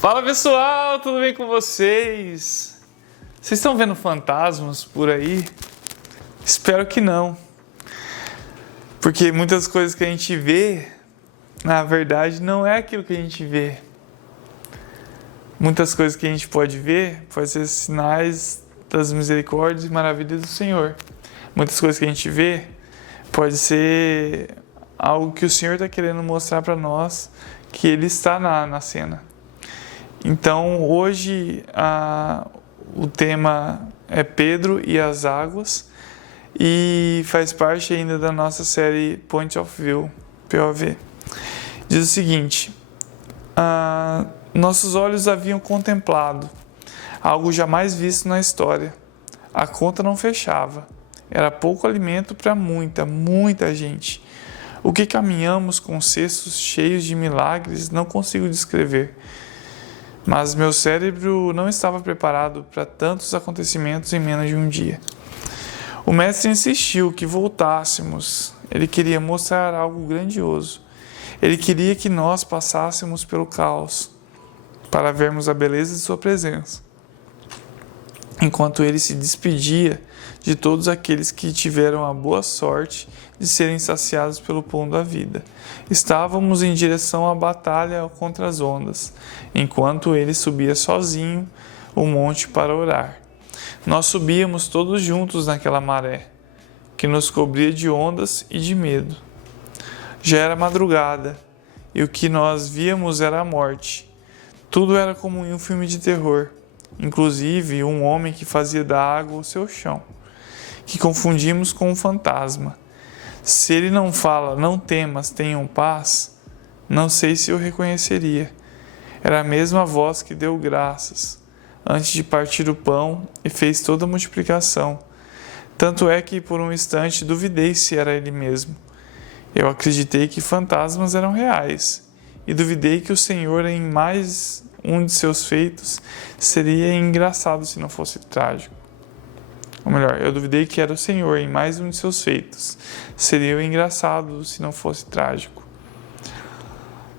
Fala pessoal, tudo bem com vocês? Vocês estão vendo fantasmas por aí? Espero que não. Porque muitas coisas que a gente vê, na verdade, não é aquilo que a gente vê. Muitas coisas que a gente pode ver podem ser sinais das misericórdias e maravilhas do Senhor. Muitas coisas que a gente vê pode ser algo que o Senhor está querendo mostrar para nós, que Ele está na cena. Então, hoje, o tema é Pedro e as águas e faz parte ainda da nossa série Point of View, POV. Diz o seguinte: nossos olhos haviam contemplado algo jamais visto na história. A conta não fechava. Era pouco alimento para muita gente. O que caminhamos com cestos cheios de milagres não consigo descrever. Mas meu cérebro não estava preparado para tantos acontecimentos em menos de um dia. O mestre insistiu que voltássemos. Ele queria mostrar algo grandioso. Ele queria que nós passássemos pelo caos para vermos a beleza de sua presença. Enquanto ele se despedia de todos aqueles que tiveram a boa sorte de serem saciados pelo pão da vida. Estávamos em direção à batalha contra as ondas, enquanto ele subia sozinho o monte para orar. Nós subíamos todos juntos naquela maré, que nos cobria de ondas e de medo. Já era madrugada, e o que nós víamos era a morte. Tudo era como em um filme de terror, inclusive um homem que fazia da água o seu chão, que confundimos com um fantasma. Se ele não fala, não temas, tenham paz, não sei se eu reconheceria. Era a mesma voz que deu graças antes de partir o pão e fez toda a multiplicação. Tanto é que por um instante duvidei se era ele mesmo. Eu acreditei que fantasmas eram reais e duvidei que o Senhor, em mais um de seus feitos, seria engraçado se não fosse trágico. Ou melhor, eu duvidei que era o Senhor em mais um de seus feitos. Seria engraçado se não fosse trágico.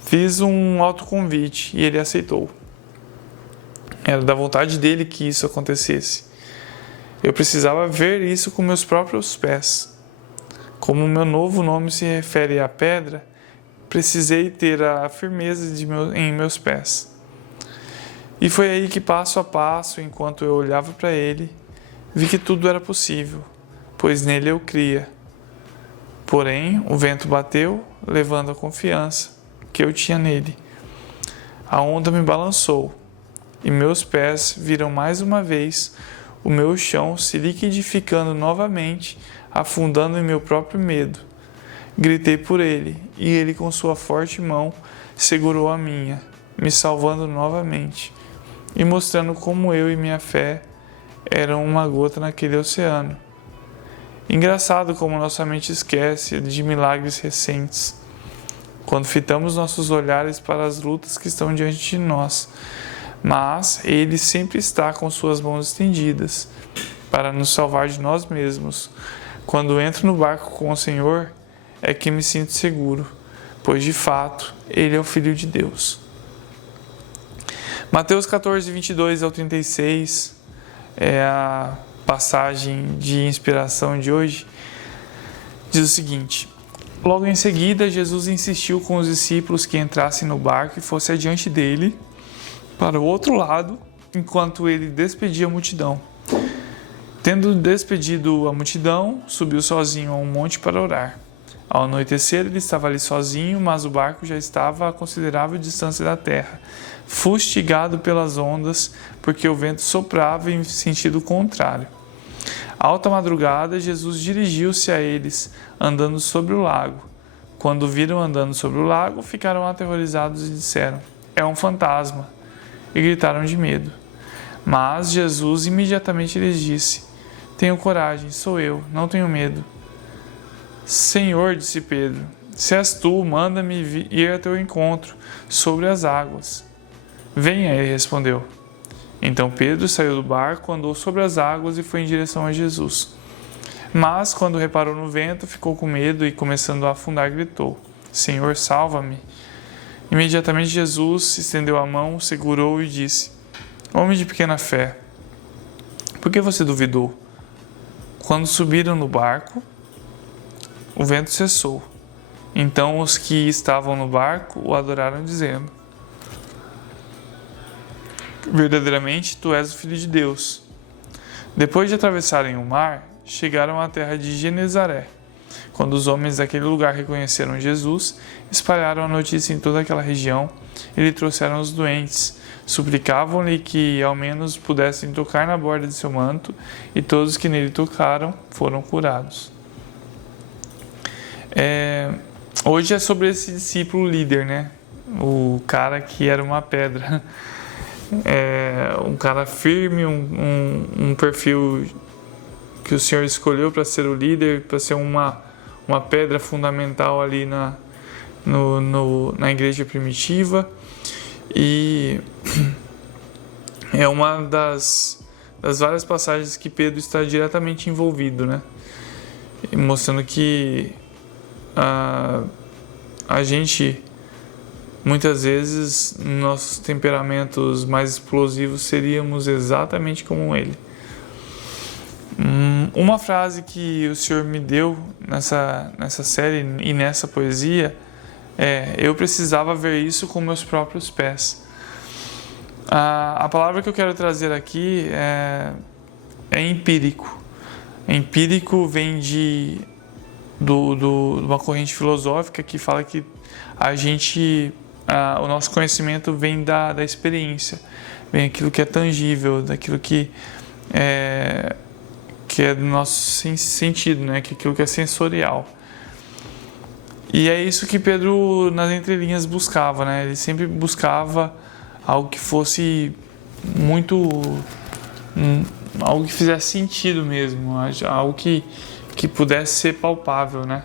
Fiz um autoconvite e ele aceitou. Era da vontade dele que isso acontecesse. Eu precisava ver isso com meus próprios pés. Como o meu novo nome se refere à pedra, precisei ter a firmeza em meus pés. E foi aí que, passo a passo, enquanto eu olhava para ele, vi que tudo era possível, pois nele eu cria. Porém, o vento bateu, levando a confiança que eu tinha nele. A onda me balançou, e meus pés viram mais uma vez o meu chão se liquidificando novamente, afundando em meu próprio medo. Gritei por ele, e ele com sua forte mão segurou a minha, me salvando novamente, e mostrando como eu e minha fé eram uma gota naquele oceano. Engraçado como nossa mente esquece de milagres recentes, quando fitamos nossos olhares para as lutas que estão diante de nós. Mas Ele sempre está com suas mãos estendidas para nos salvar de nós mesmos. Quando entro no barco com o Senhor, é que me sinto seguro, pois de fato Ele é o Filho de Deus. Mateus 14, 22 ao 36 é a passagem de inspiração de hoje. Diz o seguinte: logo em seguida, Jesus insistiu com os discípulos que entrassem no barco e fossem adiante dele para o outro lado, enquanto ele despedia a multidão. Tendo despedido a multidão, subiu sozinho a um monte para orar. Ao anoitecer, ele estava ali sozinho, mas o barco já estava a considerável distância da terra, fustigado pelas ondas, porque o vento soprava em sentido contrário. À alta madrugada, Jesus dirigiu-se a eles, andando sobre o lago. Quando o viram andando sobre o lago, ficaram aterrorizados e disseram: é um fantasma! E gritaram de medo. Mas Jesus imediatamente lhes disse: tenham coragem, sou eu, não tenho medo. Senhor, disse Pedro, se és tu, manda-me ir a teu encontro sobre as águas. Venha, ele respondeu. Então Pedro saiu do barco, andou sobre as águas e foi em direção a Jesus. Mas, quando reparou no vento, ficou com medo e, começando a afundar, gritou: Senhor, salva-me! Imediatamente Jesus estendeu a mão, segurou-o e disse: Homem de pequena fé, por que você duvidou? Quando subiram no barco, o vento cessou. Então os que estavam no barco o adoraram, dizendo: Verdadeiramente tu és o Filho de Deus. Depois de atravessarem o mar, chegaram à terra de Genezaré. Quando os homens daquele lugar reconheceram Jesus, espalharam a notícia em toda aquela região e lhe trouxeram os doentes. Suplicavam-lhe que ao menos pudessem tocar na borda de seu manto, e todos que nele tocaram foram curados. Hoje é sobre esse discípulo líder, né? O cara que era uma pedra. Um cara firme, um perfil que o Senhor escolheu para ser o líder, para ser uma pedra fundamental ali na igreja primitiva. E é uma das várias passagens que Pedro está diretamente envolvido, né? Mostrando que a gente, muitas vezes, nossos temperamentos mais explosivos, seríamos exatamente como ele. Uma frase que o Senhor me deu nessa série e nessa poesia é: eu precisava ver isso com meus próprios pés. A palavra que eu quero trazer aqui é empírico. Empírico vem de uma corrente filosófica que fala que o nosso conhecimento vem da experiência, vem aquilo que é tangível, daquilo que é do nosso sentido, né? Aquilo que é sensorial. E é isso que Pedro, nas entrelinhas, buscava, né? Ele sempre buscava algo que fosse algo que fizesse sentido mesmo, algo que pudesse ser palpável, né?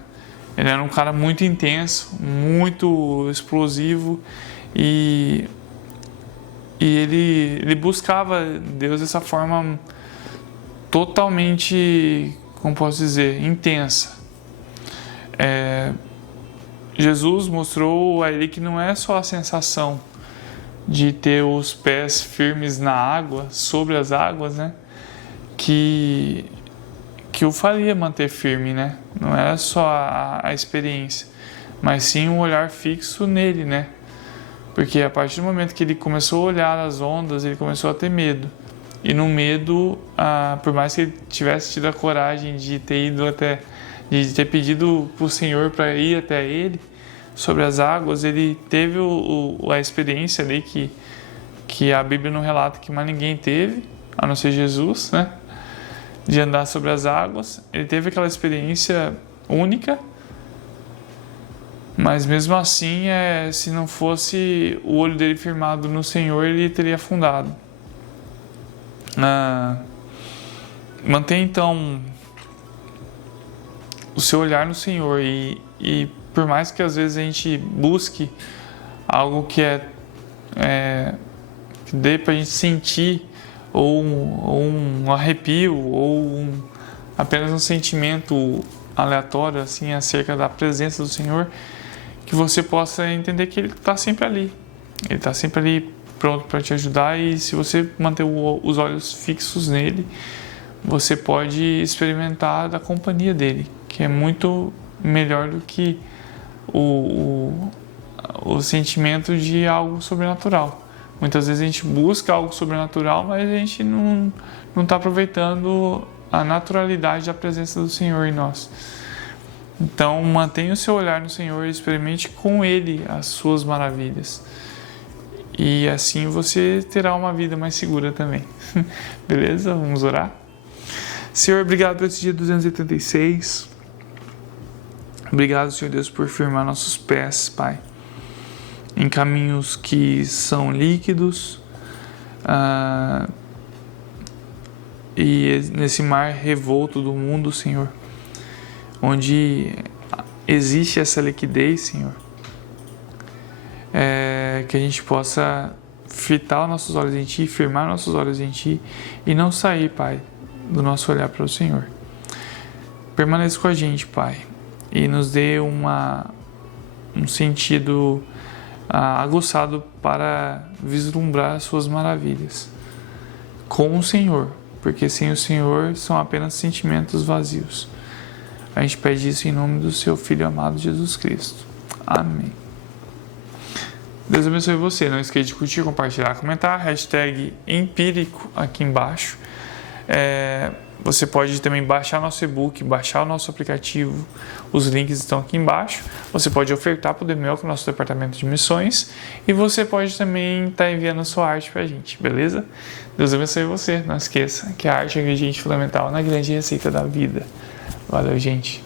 Ele era um cara muito intenso, muito explosivo, e ele buscava Deus dessa forma totalmente, como posso dizer, intensa. Jesus mostrou a ele que não é só a sensação de ter os pés firmes na água, sobre as águas, né, que o faria manter firme, né? Não era só a experiência, mas sim um olhar fixo nele, né? Porque a partir do momento que ele começou a olhar as ondas, ele começou a ter medo. E no medo, por mais que ele tivesse tido a coragem de ter ter pedido para o Senhor para ir até ele sobre as águas, ele teve a experiência ali que a Bíblia não relata que mais ninguém teve, a não ser Jesus, né? De andar sobre as águas. Ele teve aquela experiência única, mas mesmo assim, se não fosse o olho dele firmado no Senhor, ele teria afundado. Mantenha então o seu olhar no Senhor, e por mais que às vezes a gente busque algo que que dê pra gente sentir, ou um arrepio, ou apenas um sentimento aleatório assim acerca da presença do Senhor, que você possa entender que Ele está sempre ali. Ele está sempre ali pronto para te ajudar, e se você manter os olhos fixos nele, você pode experimentar da companhia dele, que é muito melhor do que o sentimento de algo sobrenatural. Muitas vezes a gente busca algo sobrenatural, mas a gente não está aproveitando a naturalidade da presença do Senhor em nós. Então, mantenha o seu olhar no Senhor e experimente com Ele as suas maravilhas. E assim você terá uma vida mais segura também. Beleza? Vamos orar? Senhor, obrigado por esse dia 286. Obrigado, Senhor Deus, por firmar nossos pés, Pai, em caminhos que são líquidos, e nesse mar revolto do mundo, Senhor, onde existe essa liquidez, Senhor, que a gente possa fitar os nossos olhos em Ti, firmar nossos olhos em Ti e não sair, Pai, do nosso olhar para o Senhor. Permaneça com a gente, Pai, e nos dê um sentido aguçado para vislumbrar as suas maravilhas com o Senhor, porque sem o Senhor são apenas sentimentos vazios. A gente pede isso em nome do seu Filho amado Jesus Cristo. Amém. Deus abençoe você. Não esqueça de curtir, compartilhar, comentar. Hashtag empírico aqui embaixo. Você pode também baixar nosso e-book, baixar o nosso aplicativo. Os links estão aqui embaixo. Você pode ofertar para o Demel, que é o nosso departamento de missões. E você pode também estar enviando a sua arte para a gente, beleza? Deus abençoe você. Não esqueça que a arte é um ingrediente fundamental na grande receita da vida. Valeu, gente.